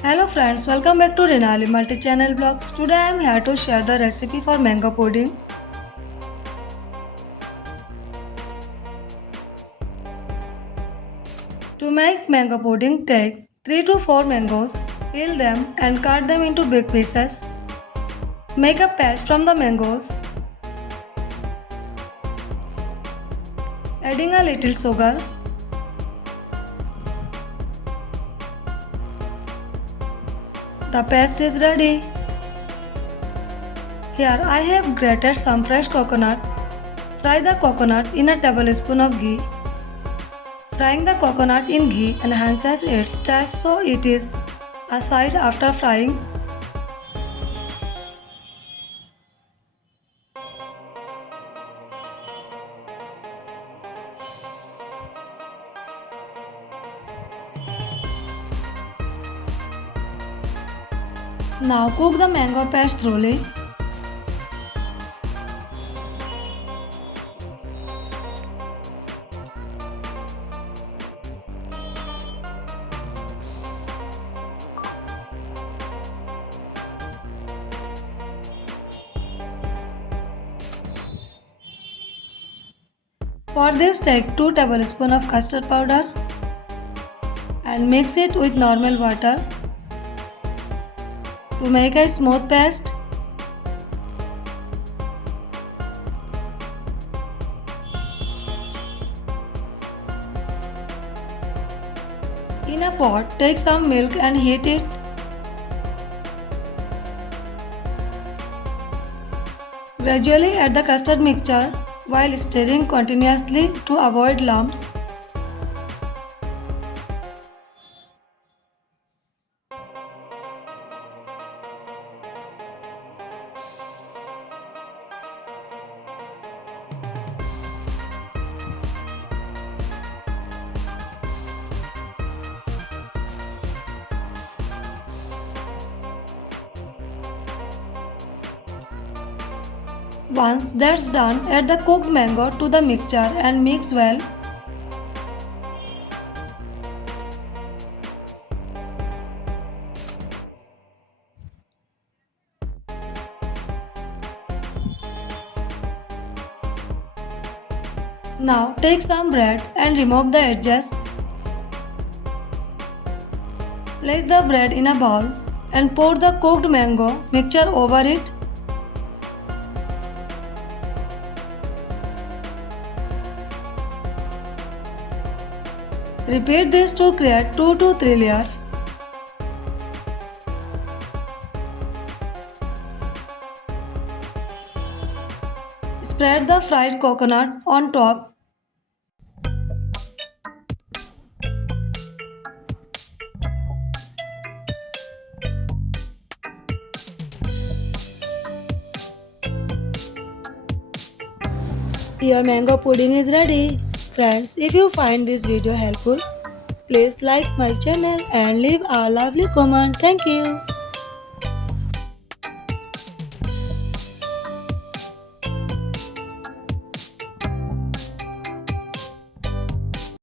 Hello friends, welcome back to Rinaalim Multi-Channel Vlogs. Today I am here to share the recipe for mango pudding. To make mango pudding, take 3 to 4 mangoes, peel them and cut them into big pieces. Make a paste from the mangoes, adding a little sugar. The paste is ready. Here I have grated some fresh coconut. Fry the coconut in a tablespoon of ghee. Frying the coconut in ghee enhances its taste, so it is aside after frying. Now cook the mango paste thoroughly. For this, take 2 tablespoons of custard powder and mix it with normal water to make a smooth paste. In a pot, take some milk and heat it. Gradually add the custard mixture while stirring continuously to avoid lumps. Once that's done, add the cooked mango to the mixture and mix well. Now take some bread and remove the edges. Place the bread in a bowl and pour the cooked mango mixture over it. Repeat this to create 2 to 3 layers. Spread the fried coconut on top. Your mango pudding is ready. Friends, if you find this video helpful, please like my channel and leave a lovely comment. Thank you.